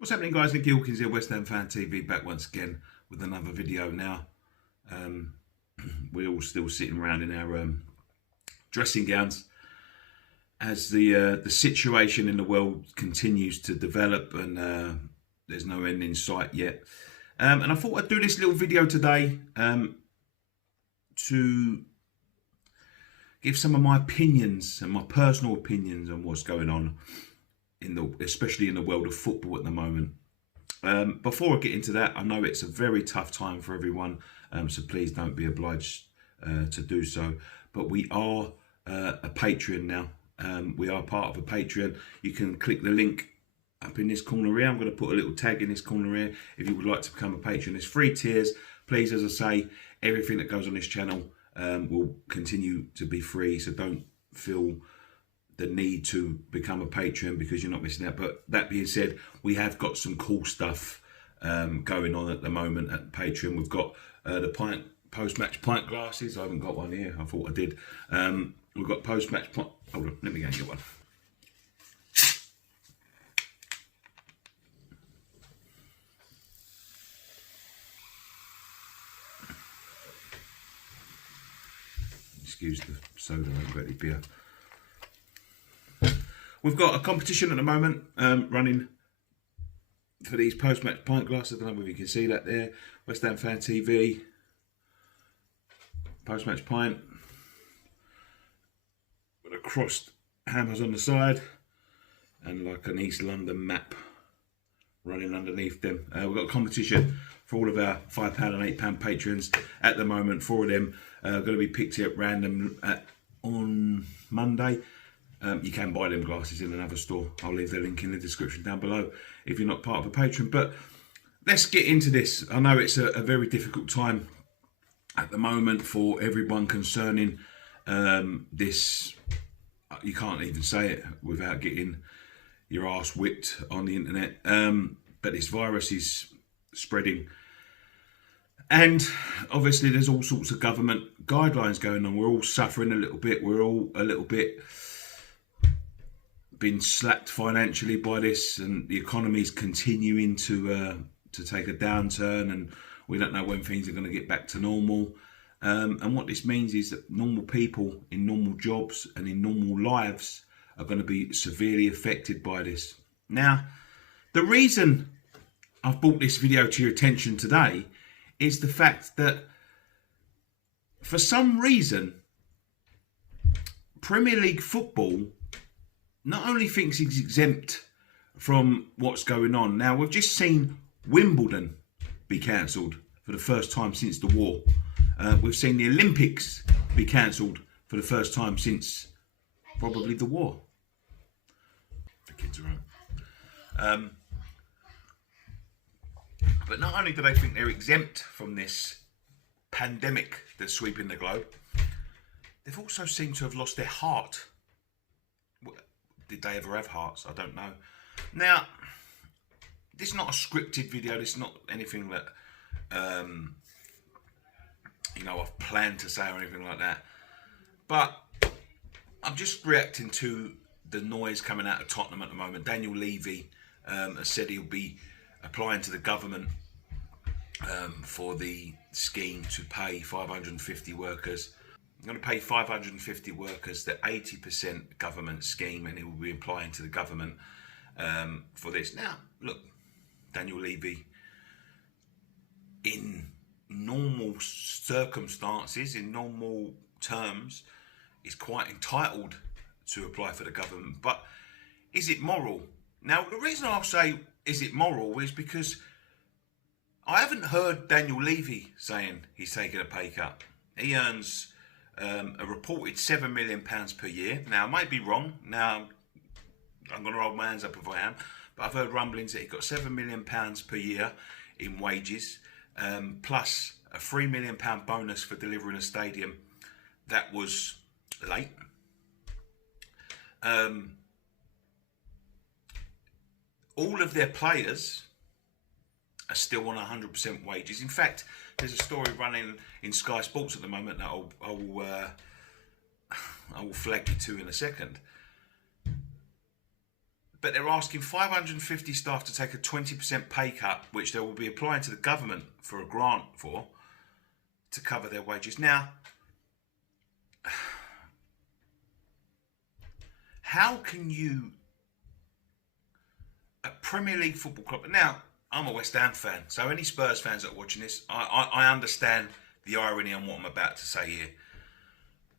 What's happening, guys? Nicky here, West Ham Fan TV, back once again with another video now. We're all still sitting around in our dressing gowns as the situation in the world continues to develop, and there's no end in sight yet. And I thought I'd do this little video today to give some of my opinions and my personal opinions on what's going on especially in the world of football at the moment. Before I get into that, I know it's a very tough time for everyone, so please don't be obliged to do so. But we are a Patreon now. We are part of a Patreon. You can click the link up in this corner here. I'm going to put a little tag in this corner here if you would like to become a patron. There's 3 tiers. Please, as I say, everything that goes on this channel will continue to be free, so don't feel the need to become a patron because you're not missing out. But that being said, we have got some cool stuff going on at the moment at Patreon. We've got the post-match pint glasses. I haven't got one here. I thought I did. We've got post-match pint. Hold on, let me go and get one. Excuse the soda, I haven't got any beer. We've got a competition at the moment running for these post-match pint glasses. I don't know if you can see that there. West Ham Fan TV, post-match pint, with a crossed hammers on the side and like an East London map running underneath them. We've got a competition for all of our £5 and £8 patrons at the moment. 4 of them are going to be picked at random on Monday. You can buy them glasses in another store. I'll leave the link in the description down below if you're not part of a patron. But let's get into this. I know it's a very difficult time at the moment for everyone concerning this. You can't even say it without getting your ass whipped on the internet. But this virus is spreading. And obviously there's all sorts of government guidelines going on. We're all suffering a little bit. We're all a little bit been slapped financially by this, and the economy is continuing to take a downturn, and we don't know when things are going to get back to normal. And what this means is that normal people in normal jobs and in normal lives are going to be severely affected by this. Now, the reason I've brought this video to your attention today is the fact that for some reason Premier League football not only thinks it's exempt from what's going on. Now, we've just seen Wimbledon be cancelled for the first time since the war. We've seen the Olympics be cancelled for the first time since probably the war. The kids are on. But not only do they think they're exempt from this pandemic that's sweeping the globe, they've also seemed to have lost their heart. Did they ever have hearts? I don't know. Now, this is not a scripted video. This is not anything that, I've planned to say or anything like that. But I'm just reacting to the noise coming out of Tottenham at the moment. Daniel Levy has said he'll be applying to the government for the scheme to pay 550 workers. I'm going to pay 550 workers the 80% government scheme, and he will be applying to the government for this. Now, look, Daniel Levy, in normal circumstances, in normal terms, is quite entitled to apply for the government. But is it moral? Now, the reason I'll say, is it moral, is because I haven't heard Daniel Levy saying he's taking a pay cut. He earns a reported £7 million per year. Now, I might be wrong. Now, I'm going to hold my hands up if I am. But I've heard rumblings that he got £7 million per year in wages, plus a £3 million bonus for delivering a stadium that was late. All of their players are still on 100% wages. In fact, there's a story running in Sky Sports at the moment that I will flag you to in a second. but they're asking 550 staff to take a 20% pay cut, which they will be applying to the government for a grant for, to cover their wages. Now, how can you, a Premier League football club, now I'm a West Ham fan, so any Spurs fans that are watching this, I understand the irony on what I'm about to say here.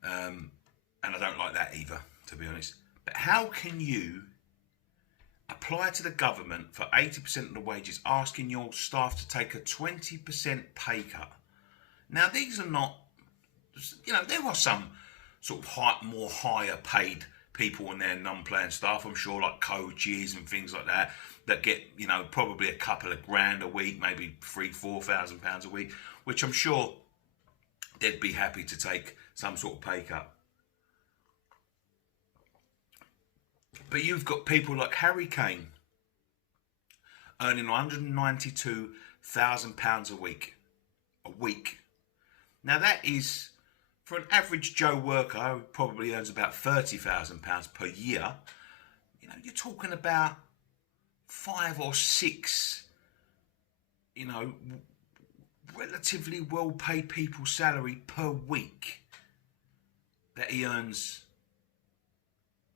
And I don't like that either, to be honest. But how can you apply to the government for 80% of the wages, asking your staff to take a 20% pay cut? Now, these are not, there are some sort of more higher paid people in their non-playing staff, I'm sure, like coaches and things like that get, probably a couple of grand a week, maybe £3,000-4,000 a week, which I'm sure they'd be happy to take some sort of pay cut. But you've got people like Harry Kane earning £192,000 a week. Now that is, for an average Joe worker who probably earns about £30,000 per year, you're talking about 5 or 6, relatively well-paid people's salary per week that he earns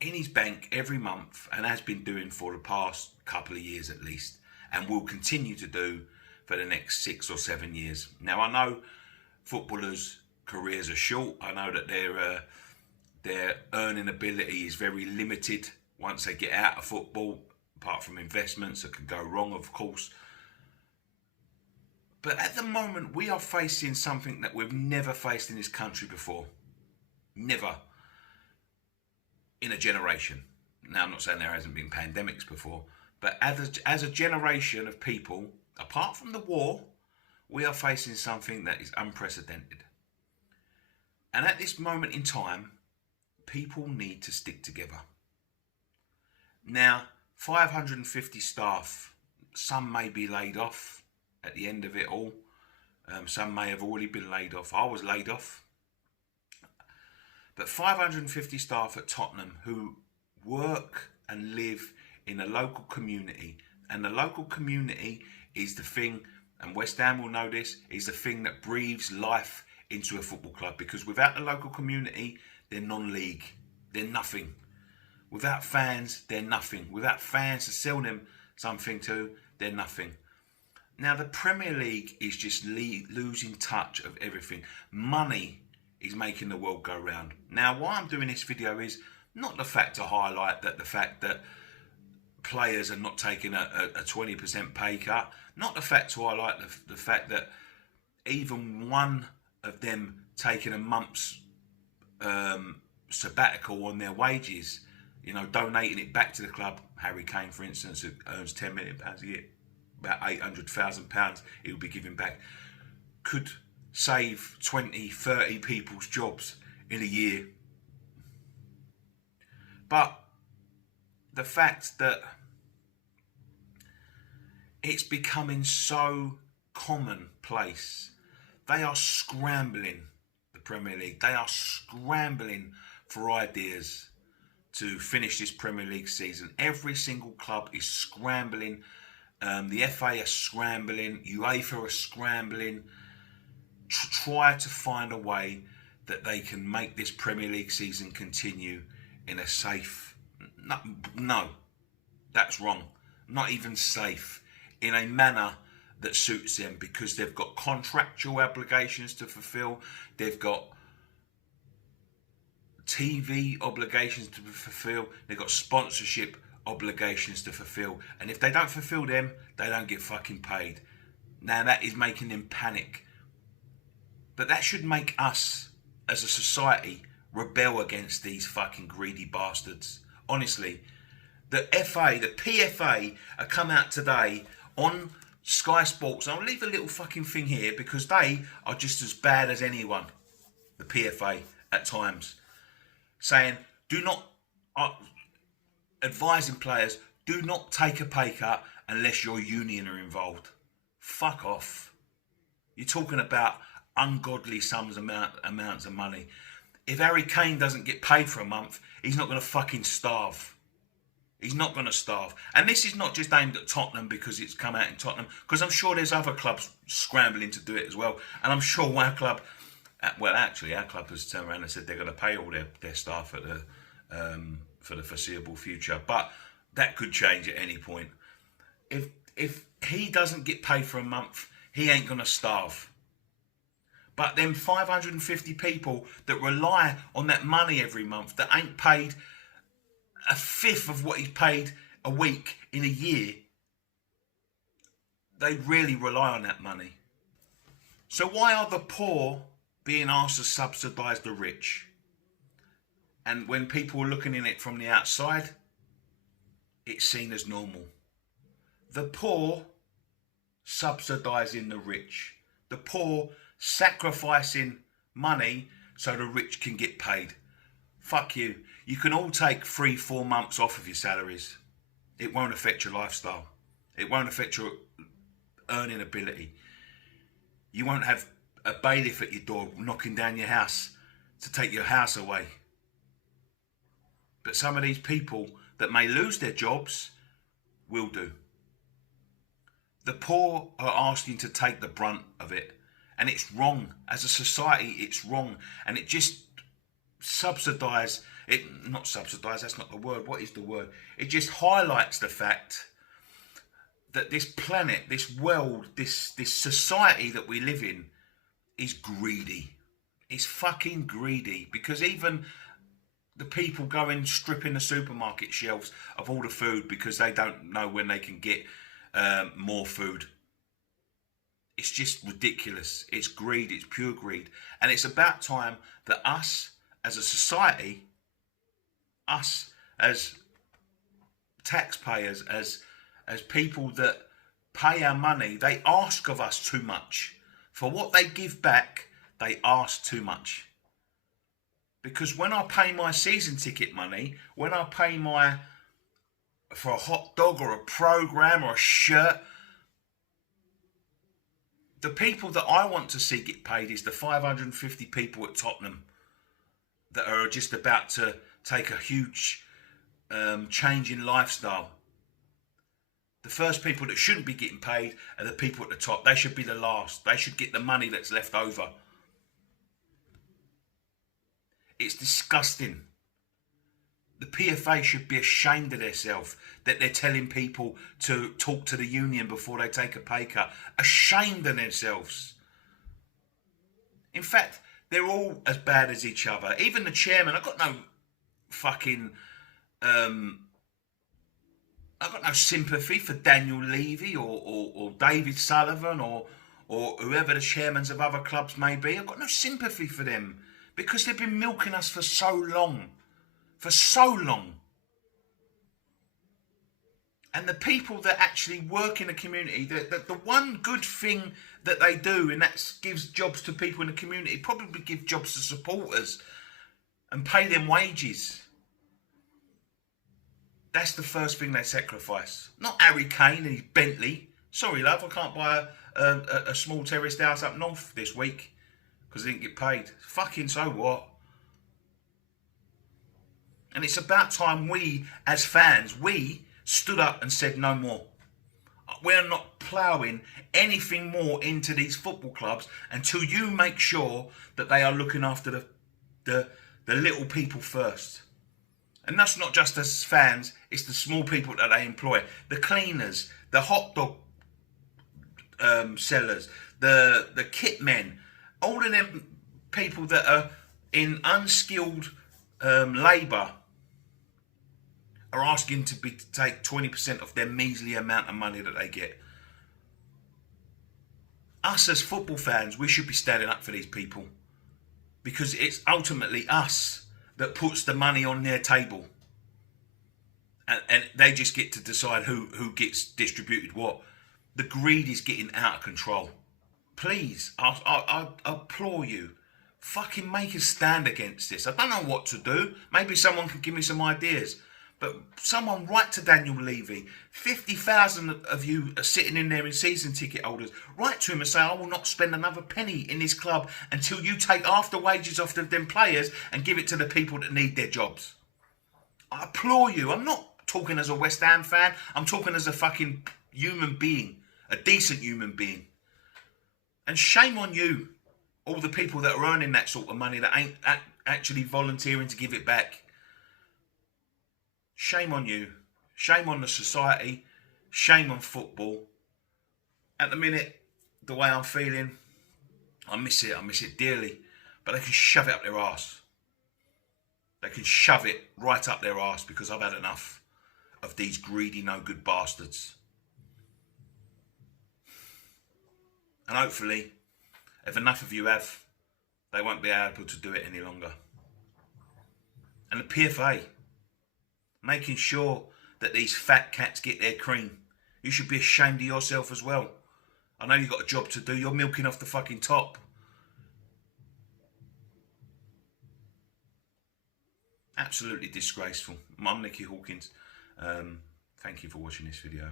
in his bank every month, and has been doing for the past couple of years at least, and will continue to do for the next 6 or 7 years. Now, I know footballers' careers are short. I know that their earning ability is very limited once they get out of football, apart from investments that can go wrong, of course. But at the moment, we are facing something that we've never faced in this country before. Never. In a generation. Now, I'm not saying there hasn't been pandemics before, but as a generation of people, apart from the war, we are facing something that is unprecedented. And at this moment in time, people need to stick together. Now, 550 staff, some may be laid off at the end of it all. Some may have already been laid off. I was laid off. But 550 staff at Tottenham who work and live in a local community. And the local community is the thing, and West Ham will know this, is the thing that breathes life into a football club. Because without the local community, they're non-league. They're nothing. Without fans, they're nothing. Without fans to sell them something to, they're nothing. Now, the Premier League is just losing touch of everything. Money is making the world go round. Now, why I'm doing this video is not the fact to highlight that the fact that players are not taking a 20% pay cut. Not the fact to highlight the fact that even one of them taking a month's sabbatical on their wages, donating it back to the club. Harry Kane, for instance, who earns £10 million a year, about £800,000 he will be giving back, could save 20, 30 people's jobs in a year. But the fact that it's becoming so commonplace, they are scrambling, the Premier League, they are scrambling for ideas to finish this Premier League season. Every single club is scrambling. The FA are scrambling, UEFA are scrambling, try to find a way that they can make this Premier League season continue in a safe, no, that's wrong, not even safe, in a manner that suits them, because they've got contractual obligations to fulfill, they've got TV obligations to fulfill, they've got sponsorship obligations to fulfill, and if they don't fulfill them, they don't get fucking paid. Now, that is making them panic. But that should make us, as a society, rebel against these fucking greedy bastards. Honestly, the FA, the PFA, have come out today on Sky Sports. I'll leave a little fucking thing here because they are just as bad as anyone, the PFA, at times. Saying, advising players, do not take a pay cut unless your union are involved. Fuck off. You're talking about ungodly amounts of money. If Harry Kane doesn't get paid for a month, he's not going to fucking starve. He's not going to starve. And this is not just aimed at Tottenham because it's come out in Tottenham, because I'm sure there's other clubs scrambling to do it as well. And I'm sure our club, well, actually, our club has turned around and said they're going to pay all their staff at for the foreseeable future. But that could change at any point. If he doesn't get paid for a month, he ain't going to starve. But them 550 people that rely on that money every month, that ain't paid a fifth of what he's paid a week in a year, they really rely on that money. So why are the poor being asked to subsidise the rich? And when people are looking at it from the outside, it's seen as normal. The poor subsidising the rich. The poor sacrificing money so the rich can get paid. Fuck you. You can all take 3-4 months off of your salaries. It won't affect your lifestyle. It won't affect your earning ability. You won't have a bailiff at your door knocking down your house to take your house away. But some of these people that may lose their jobs will do. The poor are asking to take the brunt of it. And it's wrong. As a society, it's wrong. And it just subsidise it. Not subsidise, that's not the word. What is the word? It just highlights the fact that this planet, this world, this society that we live in is greedy. It's fucking greedy. Because even the people going stripping the supermarket shelves of all the food because they don't know when they can get more food. It's just ridiculous. It's greed. It's pure greed. And it's about time that us as a society, us as taxpayers, as people that pay our money, they ask of us too much. For what they give back, they ask too much. Because when I pay my season ticket money, when I pay for a hot dog or a program or a shirt, the people that I want to see get paid is the 550 people at Tottenham that are just about to take a huge change in lifestyle. The first people that shouldn't be getting paid are the people at the top. They should be the last. They should get the money that's left over. It's disgusting. The PFA should be ashamed of themselves that they're telling people to talk to the union before they take a pay cut. Ashamed of themselves. In fact, they're all as bad as each other. Even the chairman, I've got no fucking... I've got no sympathy for Daniel Levy or David Sullivan or whoever the chairmans of other clubs may be. I've got no sympathy for them because they've been milking us for so long. For so long. And the people that actually work in the community, the one good thing that they do, and that gives jobs to people in the community, probably give jobs to supporters and pay them wages. That's the first thing they sacrifice. Not Harry Kane and his Bentley. Sorry, love, I can't buy a small terraced house up north this week because I didn't get paid. Fucking so what? And it's about time we, as fans, we stood up and said no more. We're not ploughing anything more into these football clubs until you make sure that they are looking after the little people first. And that's not just as fans, it's the small people that they employ. The cleaners, the hot dog sellers, the kit men, all of them people that are in unskilled labour are asking to take 20% of their measly amount of money that they get. Us as football fans, we should be standing up for these people because it's ultimately us that puts the money on their table, and they just get to decide who gets distributed what. The greed is getting out of control. Please, I implore you, fucking make a stand against this. I don't know what to do. Maybe someone can give me some ideas. But someone write to Daniel Levy. 50,000 of you are sitting in there in season ticket holders. Write to him and say, I will not spend another penny in this club until you take half the wages off them players and give it to the people that need their jobs. I implore you. I'm not talking as a West Ham fan. I'm talking as a fucking human being, a decent human being. And shame on you, all the people that are earning that sort of money that ain't actually volunteering to give it back. Shame on you. Shame on the society. Shame on football. At the minute, the way I'm feeling, I miss it. I miss it dearly. But they can shove it up their arse. They can shove it right up their arse because I've had enough of these greedy, no good bastards. And hopefully, if enough of you have, they won't be able to do it any longer. And the PFA, making sure that these fat cats get their cream. You should be ashamed of yourself as well. I know you've got a job to do. You're milking off the fucking top. Absolutely disgraceful. I'm Nicky Hawkins. Thank you for watching this video.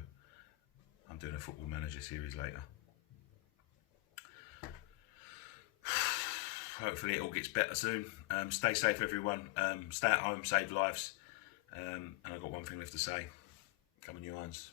I'm doing a Football Manager series later. Hopefully it all gets better soon. Stay safe, everyone. Stay at home, save lives. And I've got one thing left to say. Come on, you irons.